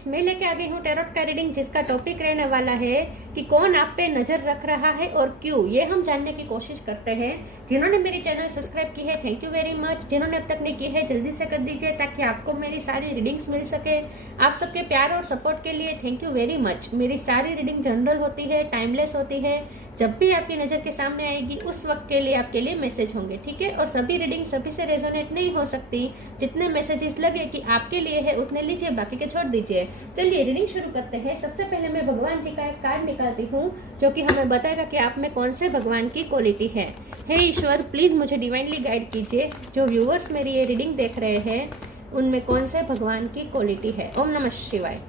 Guys, मैं लेके आ गई हूँ टैरोट का रीडिंग, जिसका टॉपिक रहने वाला है कि कौन आप पे नजर रख रहा है और क्यों। ये हम जानने की कोशिश करते हैं। जिन्होंने मेरी चैनल सब्सक्राइब की है, थैंक यू वेरी मच। जिन्होंने अब तक नहीं की है, जल्दी से कर दीजिए ताकि आपको मेरी सारी रीडिंग्स मिल सके। आप सबके प्यार और सपोर्ट के लिए थैंक यू वेरी मच। मेरी सारी रीडिंग जनरल होती है, टाइमलेस होती है। जब भी आपकी नज़र के सामने आएगी उस वक्त के लिए आपके लिए मैसेज होंगे, ठीक है। और सभी रीडिंग सभी से रेजोनेट नहीं हो सकती। जितने मैसेजेस लगे कि आपके लिए है उतने लीजिए, बाकी के छोड़ दीजिए। चलिए रीडिंग शुरू करते हैं। सबसे पहले मैं भगवान जी का एक कार्ड निकालती हूँ जो कि हमें बताएगा कि आप में कौन से भगवान की क्वालिटी है। हे ईश्वर, प्लीज मुझे डिवाइनली गाइड कीजिए। जो व्यूअर्स मेरी ये रीडिंग देख रहे हैं उनमें कौन से भगवान की क्वालिटी है। ओम नमः शिवाय।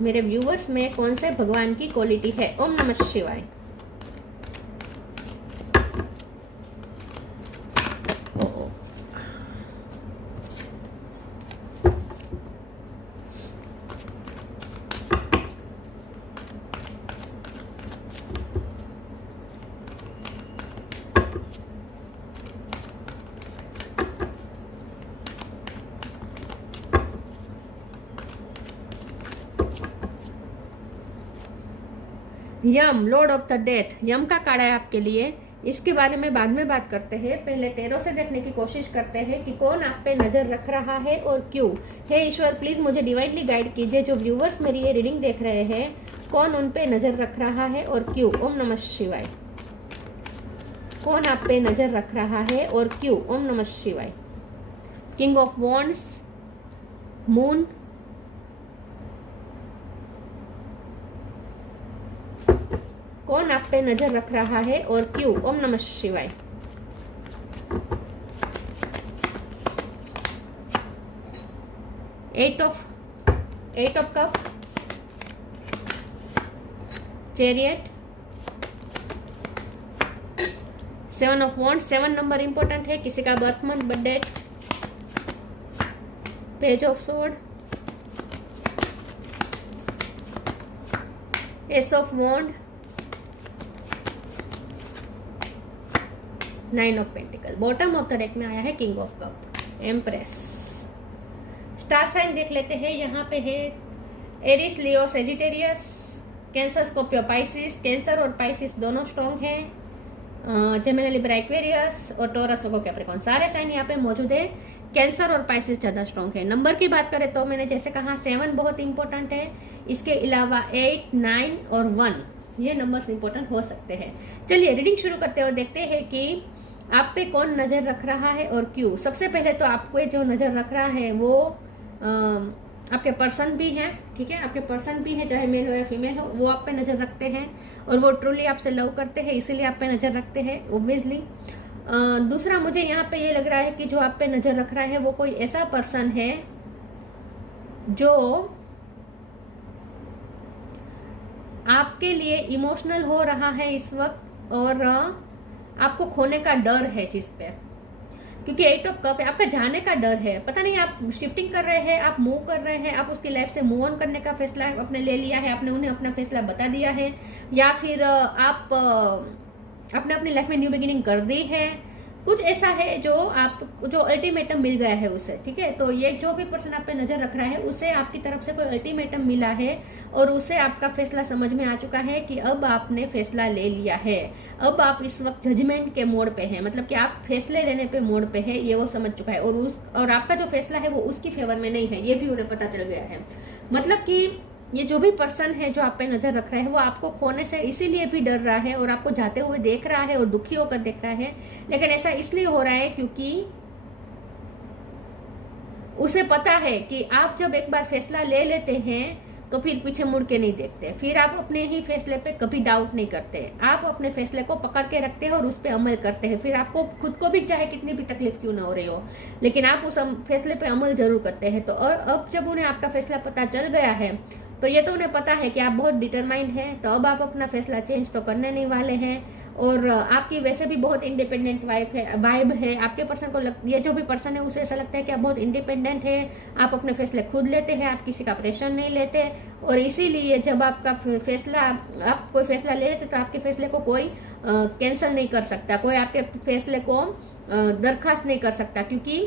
मेरे व्यूअर्स में कौन से भगवान की क्वालिटी है। ओम नमः शिवाय। यम, लॉर्ड ऑफ द डेथ, यम का कार्ड है आपके लिए। इसके बारे में बाद में बात करते हैं। पहले टैरो से देखने की कोशिश करते हैं कि कौन आप पे नजर रख रहा है और क्यों। हे ईश्वर, प्लीज मुझे डिवाइनली गाइड कीजिए। जो व्यूअर्स मेरी ये रीडिंग देख रहे हैं कौन उन पे नजर रख रहा है और क्यों। ओम नमः शिवाय। कौन आप पे नजर रख रहा है और क्यों। ओम नमः शिवाय। किंग ऑफ वॉन्ड्स, मून, कौन आप पे नजर रख रहा है और क्यों। ओम नमः शिवाय। Eight of cup, chariot, seven of wands. 7 नंबर इंपॉर्टेंट है, किसी का birth month, birth date. Page of sword, ace of wand, 9 of pentacle. Bottom of the deck में आया है king of cup, empress. Star sign देख लेते हैं। यहाँ पे है Aries, Leo, Sagittarius, Cancer, Scorpio, Pisces. Cancer और पाइसिस दोनों स्ट्रॉन्ग हैं। जेमिनी, लिब्रा, एक्वेरियस और टॉरस, लोगों, कैप्रिकॉर्न, सारे साइन यहाँ पे मौजूद है। कैंसर और पाइसिस ज्यादा स्ट्रॉन्ग है। नंबर की बात करें तो मैंने जैसे कहा 7 बहुत इंपॉर्टेंट है। इसके अलावा 8, 9 और 1 ये नंबर्स इंपॉर्टेंट हो सकते हैं। चलिए रीडिंग शुरू करते हैं और देखते हैं कि आप पे कौन नजर रख रहा है और क्यों। सबसे पहले तो आपको जो नजर रख रहा है वो आपके पर्सन भी हैं, ठीक है। आपके पर्सन भी हैं, चाहे मेल हो या फीमेल हो, वो आप पे नजर रखते हैं और वो ट्रूली आपसे लव करते हैं, इसीलिए आप पे नजर रखते हैं ऑब्वियसली। दूसरा, मुझे यहाँ पे ये लग रहा है कि जो आप पे नजर रख रहा है वो कोई ऐसा पर्सन है जो आपके लिए इमोशनल हो रहा है इस वक्त और आपको खोने का डर है जिस पे, क्योंकि 8 ऑफ कप है। आपका जाने का डर है, पता नहीं आप शिफ्टिंग कर रहे हैं, आप मूव कर रहे हैं, आप उसकी लाइफ से मूव ऑन करने का फैसला आपने ले लिया है, आपने उन्हें अपना फैसला बता दिया है, या फिर आप अपने अपनी लाइफ में न्यू बिगिनिंग कर दी है। कुछ ऐसा है जो अल्टीमेटम मिल गया है उसे, ठीक है। तो ये जो भी पर्सन आप पे नजर रख रहा है उसे आपकी तरफ से कोई अल्टीमेटम मिला है और उसे आपका फैसला समझ में आ चुका है कि अब आपने फैसला ले लिया है। अब आप इस वक्त जजमेंट के मोड पे हैं, मतलब कि आप फैसले लेने पे मोड पे है, ये वो समझ चुका है। और आपका जो फैसला है वो उसकी फेवर में नहीं है, ये भी उन्हें पता चल गया है। मतलब कि ये जो भी पर्सन है जो आप पे नजर रख रहा है वो आपको खोने से इसीलिए भी डर रहा है और आपको जाते हुए देख रहा है और दुखी होकर देख रहा है। लेकिन ऐसा इसलिए हो रहा है क्योंकि उसे पता है कि आप जब एक बार फैसला ले लेते हैं तो फिर पीछे मुड़ के नहीं देखते, फिर आप अपने ही फैसले पे कभी डाउट नहीं करते। आप अपने फैसले को पकड़ के रखते हैं और उस पर अमल करते हैं। फिर आपको खुद को भी चाहे कितनी भी तकलीफ क्यों ना हो रही हो, लेकिन आप उस फैसले पे अमल जरूर करते हैं। तो और अब जब उन्हें आपका फैसला पता चल गया है तो ये तो उन्हें पता है कि आप बहुत डिटरमाइंड हैं, तो अब आप अपना फैसला चेंज तो करने नहीं वाले हैं। और आपकी वैसे भी बहुत इंडिपेंडेंट वाइब है आपके पर्सन को। ये जो भी पर्सन है उसे ऐसा लगता है कि आप बहुत इंडिपेंडेंट है, आप अपने फैसले खुद लेते हैं, आप किसी का प्रेशर नहीं लेते। और इसीलिए जब आपका फैसला, आप कोई फैसला ले लेते तो आपके फैसले को कोई कैंसिल नहीं कर सकता, कोई आपके फैसले को दरखास्त नहीं कर सकता, क्योंकि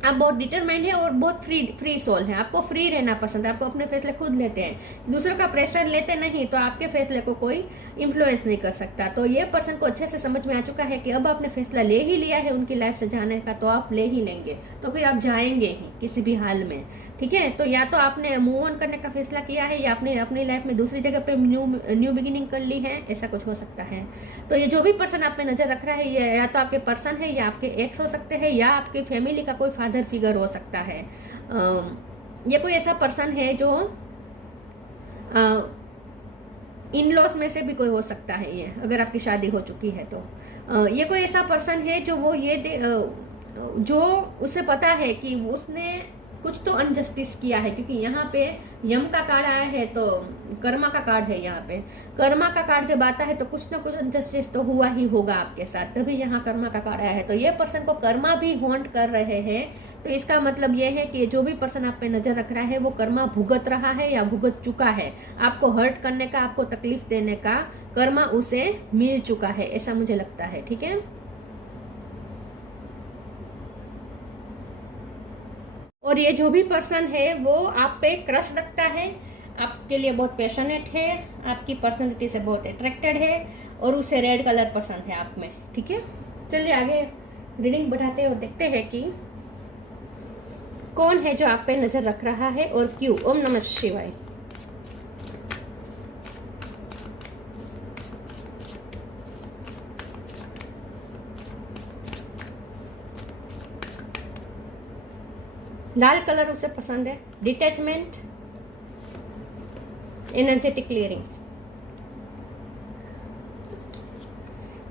आप बहुत डिटरमाइंड है और बहुत फ्री सोल है, आपको फ्री रहना पसंद है, आपको अपने फैसले खुद लेते हैं, दूसरों का प्रेशर लेते नहीं, तो आपके फैसले को कोई इन्फ्लुएंस नहीं कर सकता। तो ये पर्सन को अच्छे से समझ में आ चुका है कि अब आपने फैसला ले ही लिया है उनकी लाइफ से जाने का, तो आप ले ही लेंगे, तो फिर आप जाएंगे ही किसी भी हाल में। ठीक है, तो या तो आपने मूव ऑन करने का फैसला किया है या आपने अपनी लाइफ में दूसरी जगह पे न्यू बिगिनिंग कर ली है, ऐसा कुछ हो सकता है। तो ये जो भी पर्सन आप पे नजर रख रहा है, ये या तो आपके पर्सन है या आपके एक्स हो सकते हैं या आपके फैमिली का कोई फादर फिगर हो सकता है। ये कोई ऐसा पर्सन है जो इन लॉस में से भी कोई हो सकता है, ये अगर आपकी शादी हो चुकी है तो ये कोई ऐसा पर्सन है जो वो जो उसे पता है कि उसने कुछ तो अनजस्टिस किया है, क्योंकि यहाँ पे यम का कार्ड आया है तो कर्मा का कार्ड है। यहाँ पे कर्मा का कार्ड जब आता है तो कुछ ना कुछ अनजस्टिस तो हुआ ही होगा आपके साथ, तभी यहाँ कर्मा का कार्ड आया है। तो ये पर्सन को कर्मा भी हॉन्ट कर रहे हैं, तो इसका मतलब ये है कि जो भी पर्सन आप पे नजर रख रहा है वो कर्मा भुगत रहा है या भुगत चुका है, आपको हर्ट करने का, आपको तकलीफ देने का कर्मा उसे मिल चुका है, ऐसा मुझे लगता है। ठीक है, और ये जो भी पर्सन है वो आप पे क्रश रखता है, आपके लिए बहुत पैशनेट है, आपकी पर्सनालिटी से बहुत अट्रैक्टेड है और उसे रेड कलर पसंद है आप में। ठीक है, चलिए आगे रीडिंग बढ़ाते हैं और देखते हैं कि कौन है जो आप पे नजर रख रहा है और क्यों। ओम नमः शिवाय। लाल कलर उसे पसंद है, detachment, energetic clearing.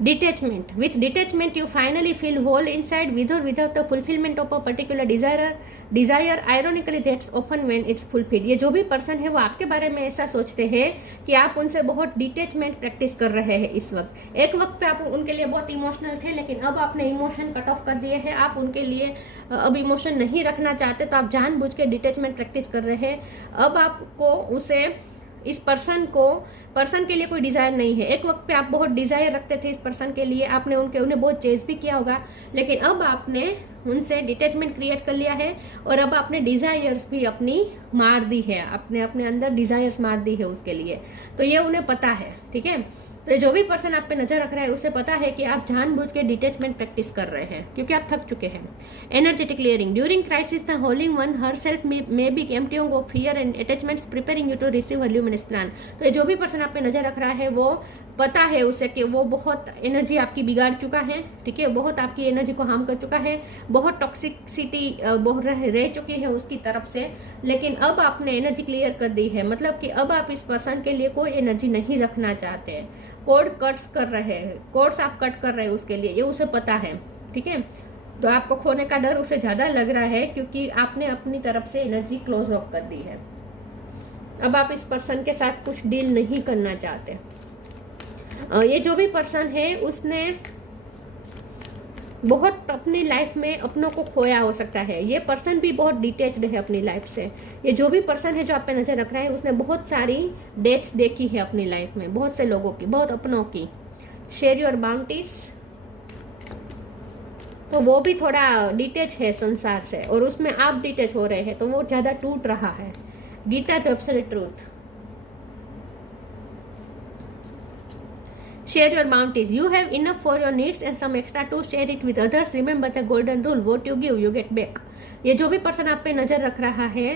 Detachment. With detachment, you finally feel whole inside with or without the fulfillment of a particular desire. Ironically, that's often when it's fulfilled. ये जो भी पर्सन है वो आपके बारे में ऐसा सोचते हैं कि आप उनसे बहुत डिटैचमेंट प्रैक्टिस कर रहे हैं इस वक्त। एक वक्त पे आप उनके लिए बहुत इमोशनल थे, लेकिन अब आपने इमोशन कट ऑफ कर दिए हैं, आप उनके लिए अब इमोशन नहीं रखना चाहते, तो आप जानबूझ के डिटैचमेंट प्रैक्टिस कर रहे हैं। अब आपको उसे इस पर्सन के लिए कोई डिजायर नहीं है। एक वक्त पे आप बहुत डिजायर रखते थे इस पर्सन के लिए, आपने उन्हें बहुत चेज भी किया होगा, लेकिन अब आपने उनसे डिटैचमेंट क्रिएट कर लिया है और अब आपने डिजायर्स भी अपनी मार दी है, अपने अंदर डिजायर्स मार दी है उसके लिए, तो ये उन्हें पता है। ठीक है, तो जो भी पर्सन आप पे नजर रख रहा है उसे पता है कि आप जानबूझ के डिटैचमेंट प्रैक्टिस कर रहे हैं क्योंकि आप थक चुके हैं। Energetic clearing. During crisis the hollowing one herself may be emptying of fear and attachments preparing you to receive her luminous plan. तो ये जो भी पर्सन आप पे नजर रख रहा है वो पता है उसे कि वो बहुत एनर्जी आपकी बिगाड़ चुका है। ठीक है, बहुत आपकी एनर्जी को हार्म कर चुका है, बहुत टॉक्सिसिटी रह चुकी है उसकी तरफ से, लेकिन अब आपने एनर्जी क्लियर कर दी है। मतलब कि अब आप इस पर्सन के लिए कोई एनर्जी नहीं रखना चाहते, कोड कट्स कर रहे हैं, कोड्स आप कट कर रहे हैं उसके लिए, ये उसे पता है। ठीक है, तो आपको खोने का डर उसे ज्यादा लग रहा है क्योंकि आपने अपनी तरफ से एनर्जी क्लोज ऑफ कर दी है। अब आप इस पर्सन के साथ कुछ डील नहीं करना चाहते। ये जो भी पर्सन है उसने बहुत अपनी लाइफ में अपनों को खोया हो सकता है। ये पर्सन भी बहुत डिटैच्ड है अपनी लाइफ से। ये जो भी पर्सन है जो आप पे नजर रख रहा है उसने बहुत सारी डेथ्स देखी है अपनी लाइफ में, बहुत से लोगों की, बहुत अपनों की। शेयर योर बाउंटीज, तो वो भी थोड़ा डिटैच है संसार से और उसमें आप डिटैच हो रहे हैं तो वो ज्यादा टूट रहा है। Gita the absolute truth. Share your bounties. You have enough for your needs and some extra to share it with others. Remember the golden rule. What you give, you get back. ये जो भी पर्सन आप पे नजर रख रहा है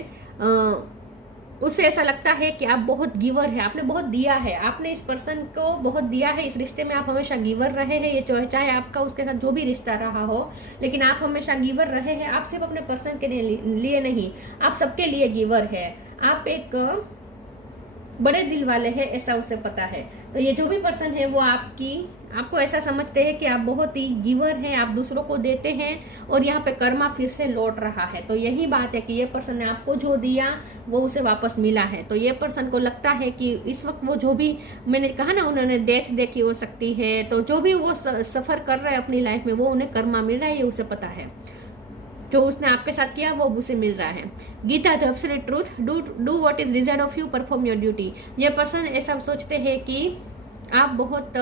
उससे ऐसा लगता है कि आप बहुत गिवर है, आपने बहुत दिया है, आपने इस पर्सन को बहुत दिया है। इस रिश्ते में आप हमेशा गिवर रहे हैं। ये चाहे आपका उसके साथ जो भी रिश्ता रहा हो, लेकिन आप हमेशा गिवर रहे हैं। आप सिर्फ अपने पर्सन के लिए नहीं, आप सबके लिए गिवर है। आप एक बड़े दिल वाले हैं, ऐसा उसे पता है। तो ये जो भी पर्सन है वो आपको ऐसा समझते हैं कि आप बहुत ही गिवर हैं, आप दूसरों को देते हैं और यहाँ पे कर्मा फिर से लौट रहा है। तो यही बात है कि ये पर्सन ने आपको जो दिया वो उसे वापस मिला है। तो ये पर्सन को लगता है कि इस वक्त वो जो भी मैंने कहा ना, उन्होंने डेथ देखी हो सकती है, तो जो भी वो सफर कर रहा है अपनी लाइफ में वो उन्हें कर्मा मिल रहा है, ये उसे पता है। जो उसने आपके साथ किया वो उसे मिल रहा है। Gita the absolute truth. Do what is desired of you, perform your duty. ये पर्सन ऐसा सोचते हैं कि आप बहुत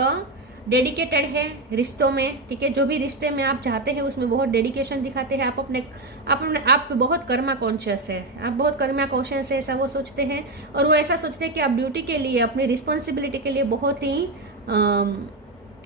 डेडिकेटेड है रिश्तों में, ठीक है। जो भी रिश्ते में आप चाहते हैं उसमें बहुत डेडिकेशन दिखाते हैं। आप बहुत कर्मा कॉन्शियस है, आप बहुत कर्मा कॉन्शियस है, ऐसा वो सोचते हैं। और वो ऐसा सोचते हैं कि आप ड्यूटी के लिए, अपनी रिस्पॉन्सिबिलिटी के लिए बहुत ही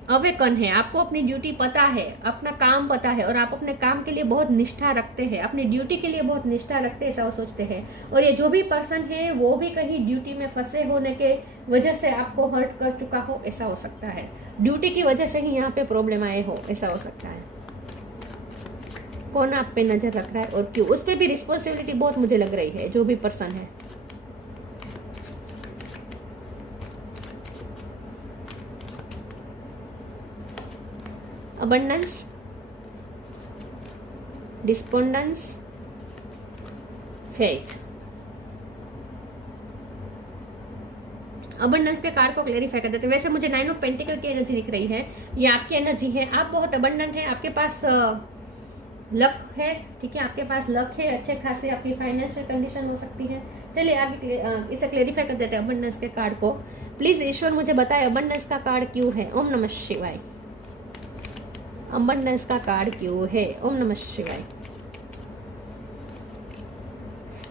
अवेकन है। आपको अपनी ड्यूटी पता है, अपना काम पता है, और आप अपने काम के लिए बहुत निष्ठा रखते हैं, अपनी ड्यूटी के लिए बहुत निष्ठा रखते हैं, ऐसा वो सोचते हैं। और ये जो भी पर्सन है वो भी कहीं ड्यूटी में फंसे होने के वजह से आपको हर्ट कर चुका हो, ऐसा हो सकता है। ड्यूटी की वजह से ही यहाँ पे प्रॉब्लम आए हो, ऐसा हो सकता है। कौन आप पे नजर रख रहा है और क्यों, उस पर भी रिस्पॉन्सिबिलिटी बहुत मुझे लग रही है, जो भी पर्सन है। abundance, despondence, faith। अबंडेंस के कार्ड को क्लेरिफाई कर देते हैं। वैसे मुझे 9 ऑफ पेंटिकल की एनर्जी दिख रही है, ये आपकी एनर्जी है। आप बहुत अबंडेंट है, आपके पास लक है, ठीक है, आपके पास लक है, अच्छे खासे आपकी फाइनेंशियल कंडीशन हो सकती है। चलिए आगे इसे क्लेरिफाई कर देते हैं अबंडेंस के कार्ड को। प्लीज ईश्वर मुझे बताए अबंडेंस का कार्ड क्यों है। ओम नमः शिवाय। अबंडेंस का कार्ड क्यों है। ओम नमः शिवाय।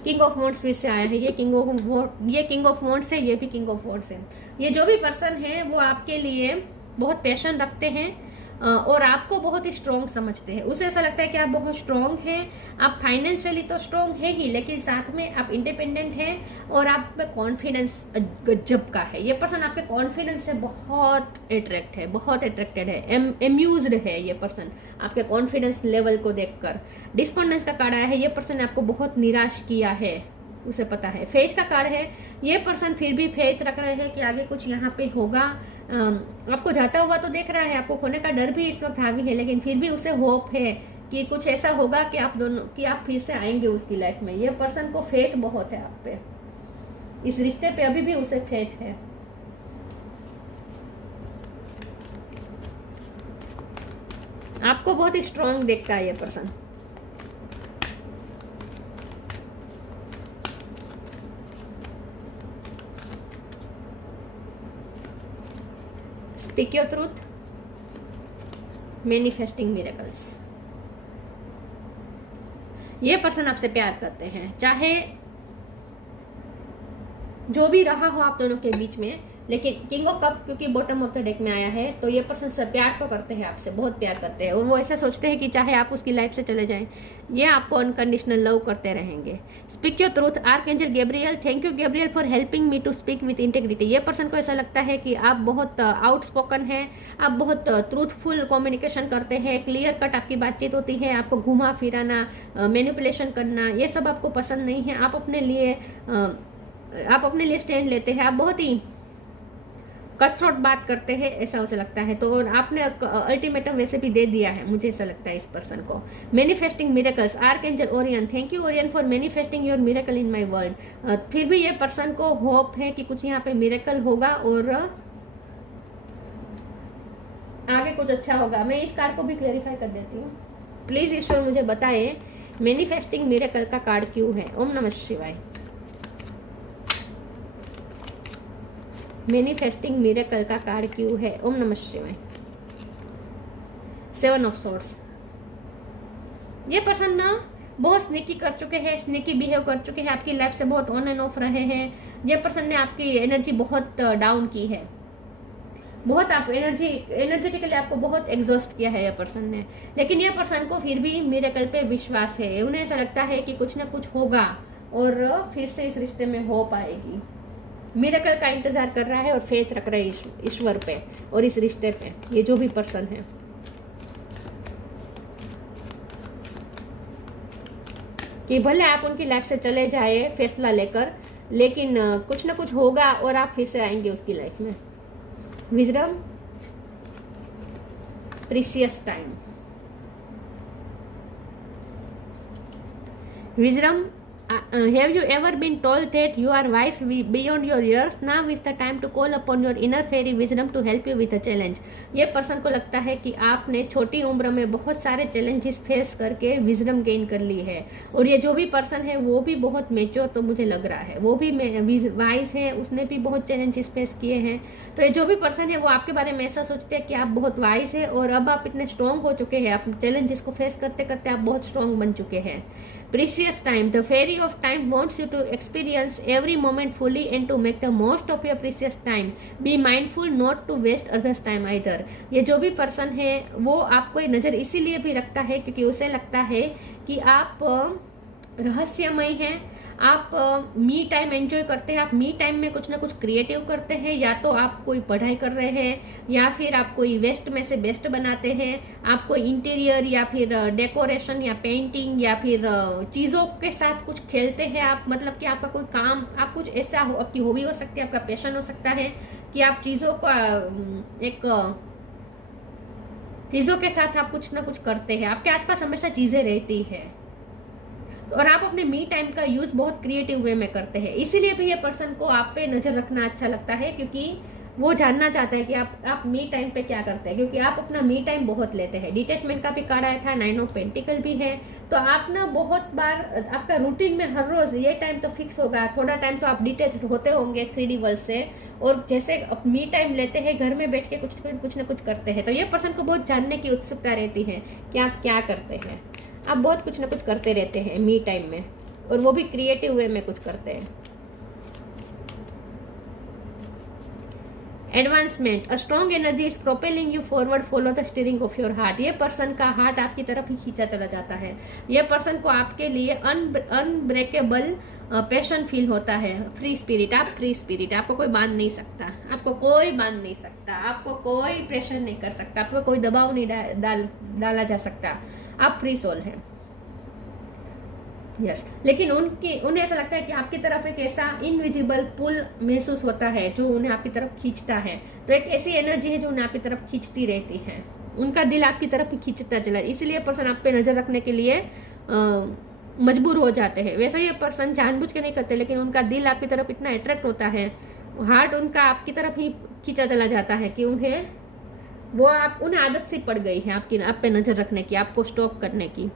किंग ऑफ वॉन्ड्स फिर से आया है, ये किंग ऑफ वॉन्ड्स है, ये भी किंग ऑफ वॉन्ड्स है। ये जो भी पर्सन है वो आपके लिए बहुत पैशन रखते हैं और आपको बहुत ही स्ट्रॉन्ग समझते हैं। उसे ऐसा लगता है कि आप बहुत स्ट्रॉन्ग हैं, आप फाइनेंशियली तो स्ट्रॉन्ग है ही, लेकिन साथ में आप इंडिपेंडेंट हैं और आप पे कॉन्फिडेंस गजब का है। ये पर्सन आपके कॉन्फिडेंस से बहुत अट्रैक्ट है, बहुत अट्रैक्टेड है, एम्यूज्ड है ये पर्सन आपके कॉन्फिडेंस लेवल को देखकर। डिस्पोंडेंस का कार्ड आया है, ये पर्सन ने आपको बहुत निराश किया है, उसे पता है। फेथ का कार्ड है, ये पर्सन फिर भी फेथ रख रहे हैं कि आगे कुछ यहाँ पे होगा। आपको जाता हुआ तो देख रहा है, आपको खोने का डर भी इस वक्त हावी है, लेकिन फिर भी उसे होप है कि कुछ ऐसा होगा कि आप दोनों, कि आप फिर से आएंगे उसकी लाइफ में। ये पर्सन को फेथ बहुत है आप पे, इस रिश्ते पे अभी भी उसे फेथ है। आपको बहुत ही स्ट्रांग देखता है ये person. Speak your truth, manifesting miracles. ये पर्सन आपसे प्यार करते हैं, चाहे जो भी रहा हो आप दोनों के बीच में। लेकिन किंग ऑफ कप क्योंकि बॉटम ऑफ द डेक में आया है, तो ये पर्सन से प्यार तो करते हैं, आपसे बहुत प्यार करते हैं। और वो ऐसा सोचते हैं कि चाहे आप उसकी लाइफ से चले जाएं, ये आपको अनकंडीशनल लव करते रहेंगे। Speak your truth, archangel Gabriel. Thank you Gabriel for helping me to speak with integrity. ये पर्सन को ऐसा लगता है कि आप बहुत आउटस्पोकन हैं, आप बहुत ट्रूथफुल कम्युनिकेशन करते हैं, क्लियर कट आपकी बातचीत होती है। आपको घुमा फिराना, मैनिपुलेशन करना, ये सब आपको पसंद नहीं है। आप अपने लिए स्टैंड लेते हैं, आप बहुत ही कटथ्रोट बात करते हैं, ऐसा उसे लगता है। तो और आपने अल्टीमेटम वैसे भी दे दिया है, मुझे ऐसा लगता है इस पर्सन को। Manifesting miracles, archangel Orion. Thank you Orion for manifesting your miracle in my world. फिर भी ये पर्सन को होप है कि कुछ यहाँ पे मिरेकल होगा और आगे कुछ अच्छा होगा। मैं इस कार्ड को भी क्लेरिफाई कर देती हूँ। प्लीज ईश्वर मुझे बताए मैनिफेस्टिंग मिरेकल का कार्ड क्यों है। ओम नमः शिवाय। मैनिफेस्टिंग मिरेकल का कार्ड क्यों है। ओम नमः शिवाय। 7 ऑफ सोर्ड्स। ये पर्सन ना बहुत स्नेकी कर चुके हैं, स्नेकी बिहेव कर चुके हैं, आपकी लाइफ से बहुत ऑन एंड ऑफ रहे हैं। ये पर्सन ने आपकी एनर्जी बहुत डाउन की है, बहुत आप एनर्जेटिकली आपको बहुत एग्जॉस्ट किया है ये पर्सन ने। लेकिन ये पर्सन को फिर भी मिरेकल पे विश्वास है। उन्हें ऐसा लगता है कि कुछ ना कुछ होगा और फिर से इस रिश्ते में होप आएगी। मिरेकल का इंतजार कर रहा है और फेथ रख रहा है ईश्वर पे और इस रिश्ते पे, ये जो भी पर्सन है। कि भले आप उनकी लाइफ से चले जाए फैसला लेकर, लेकिन कुछ ना कुछ होगा और आप फिर से आएंगे उसकी लाइफ में। Wisdom, precious time. Wisdom, Have you ever been told that you are wise beyond your years? Now is the time to call upon your inner fairy wisdom to help you with a challenge. ये person को लगता है कि आपने छोटी उम्र में बहुत सारे चैलेंजेस फेस करके विजडम गेन कर ली है, और ये जो भी पर्सन है वो भी बहुत मेच्योर तो मुझे लग रहा है, वो भी वाइज है, उसने भी बहुत चैलेंजेस फेस किए हैं। तो ये जो भी पर्सन है वो आपके बारे में ऐसा सोचते हैं कि आप बहुत वाइज है और अब आप इतने स्ट्रांग हो चुके हैं, आप चैलेंजेस को फेस करते करते आप बहुत स्ट्रांग बन चुके हैं। Precious time. The fairy of time wants you to experience every moment fully and to make the most of your precious time. Be mindful not to waste others' time either. ये जो भी person है वो आपको ये नज़र इसीलिए भी रखता है क्योंकि उसे लगता है कि आप रहस्यमय हैं, आप मी टाइम एंजॉय करते हैं, आप मी टाइम में कुछ ना कुछ क्रिएटिव करते हैं, या तो आप कोई पढ़ाई कर रहे हैं या फिर आप कोई वेस्ट में से बेस्ट बनाते हैं, आप कोई इंटीरियर या फिर डेकोरेशन या पेंटिंग या फिर चीज़ों के साथ कुछ खेलते हैं आप, मतलब कि आपका कोई काम, आप कुछ ऐसा हो, आपकी हॉबी हो सकती है, आपका पैशन हो सकता है कि आप चीज़ों के साथ आप कुछ ना कुछ करते हैं, आपके आसपास हमेशा चीज़ें रहती है और आप अपने मी टाइम का यूज बहुत क्रिएटिव वे में करते हैं। इसीलिए भी ये पर्सन को आप पे नजर रखना अच्छा लगता है क्योंकि वो जानना चाहता है कि आप मी टाइम पे क्या करते हैं, क्योंकि आप अपना मी टाइम बहुत लेते हैं। डिटैचमेंट का भी कार्ड आया था, 9 ऑफ पेंटिकल भी है, तो आप ना बहुत बार आपका रूटीन में हर रोज ये टाइम तो फिक्स होगा, थोड़ा टाइम तो आप डिटैच होते होंगे 3D वर्ल्ड से, और जैसे मी टाइम लेते हैं घर में बैठ के कुछ ना कुछ करते हैं। तो ये पर्सन को बहुत जानने की उत्सुकता रहती है कि आप क्या करते हैं, आप बहुत कुछ ना कुछ करते रहते हैं मी टाइम में, और वो भी क्रिएटिव वे में कुछ करते हैं। Advancement, a strong energy is propelling you forward, follow the steering of your heart. ये पर्सन का हार्ट आपकी तरफ ही खींचा चला जाता है। ये पर्सन को आपके लिए अनब्रेकेबल पैशन फील होता है। फ्री स्पिरिट, आप फ्री स्पिरिट, आपको कोई बांध नहीं सकता, आपको कोई बांध नहीं सकता, आपको कोई प्रेशर नहीं कर सकता, आपको कोई दबाव नहीं डाला जा सकता, आप फ्री सोल हैं। यस, लेकिन उन्हें ऐसा लगता है कि आपकी तरफ एक ऐसा इनविजिबल पुल महसूस होता है जो उन्हें आपकी तरफ खींचता है। तो एक ऐसी एनर्जी है जो उन्हें आपकी तरफ खींचती रहती है, उनका दिल आपकी तरफ ही खींचता चला, इसलिए पर्सन आप पे नजर रखने के लिए मजबूर हो जाते हैं। वैसे ये पर्सन जानबूझ के नहीं करते, लेकिन उनका दिल आपकी तरफ इतना अट्रैक्ट होता है, हार्ट उनका आपकी तरफ ही खींचा चला जाता है कि उन्हें आदत सी पड़ गई है आप पे नजर रखने की, आपको स्टॉक करने की।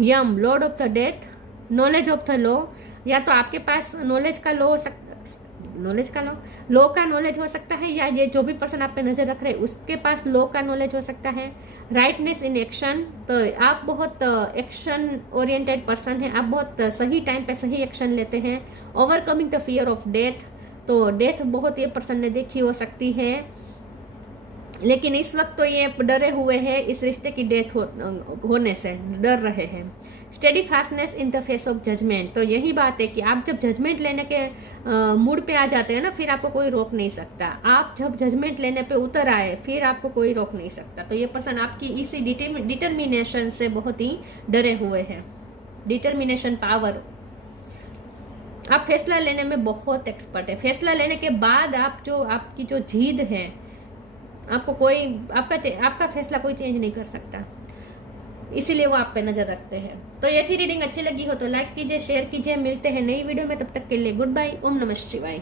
Yam, lord of the death, knowledge of the law, या तो आपके पास नॉलेज का लॉ का नॉलेज हो सकता है, या ये जो भी पर्सन आप पे नजर रख रहे हैं उसके पास लॉ का नॉलेज हो सकता है। राइटनेस इन एक्शन, तो आप बहुत एक्शन ओरिएंटेड पर्सन हैं, आप बहुत सही टाइम पे सही एक्शन लेते हैं। Overcoming the fear of death, तो डेथ बहुत ये पर्सन ने देखी हो सकती है, लेकिन इस वक्त तो ये डरे हुए हैं, इस रिश्ते की डेथ होने से डर रहे हैं। Steady fastness in the face of judgement, तो यही बात है कि आप जब जजमेंट लेने के मूड पे आ जाते हैं ना, फिर आपको कोई रोक नहीं सकता। आप जब जजमेंट लेने पे उतर आए फिर आपको कोई रोक नहीं सकता। तो ये पर्सन आपकी इसी डिटर्मिनेशन से बहुत ही डरे हुए हैं। डिटर्मिनेशन पावर, आप फैसला लेने में बहुत एक्सपर्ट है। फैसला लेने के बाद आपकी जो जीद है, आपका फैसला कोई चेंज नहीं कर सकता, इसीलिए वो आप पे नजर रखते हैं। तो ये थी रीडिंग अच्छी लगी हो तो लाइक कीजिए, शेयर कीजिए। मिलते हैं नई वीडियो में, तब तक के लिए गुड बाय। ओम नमः शिवाय।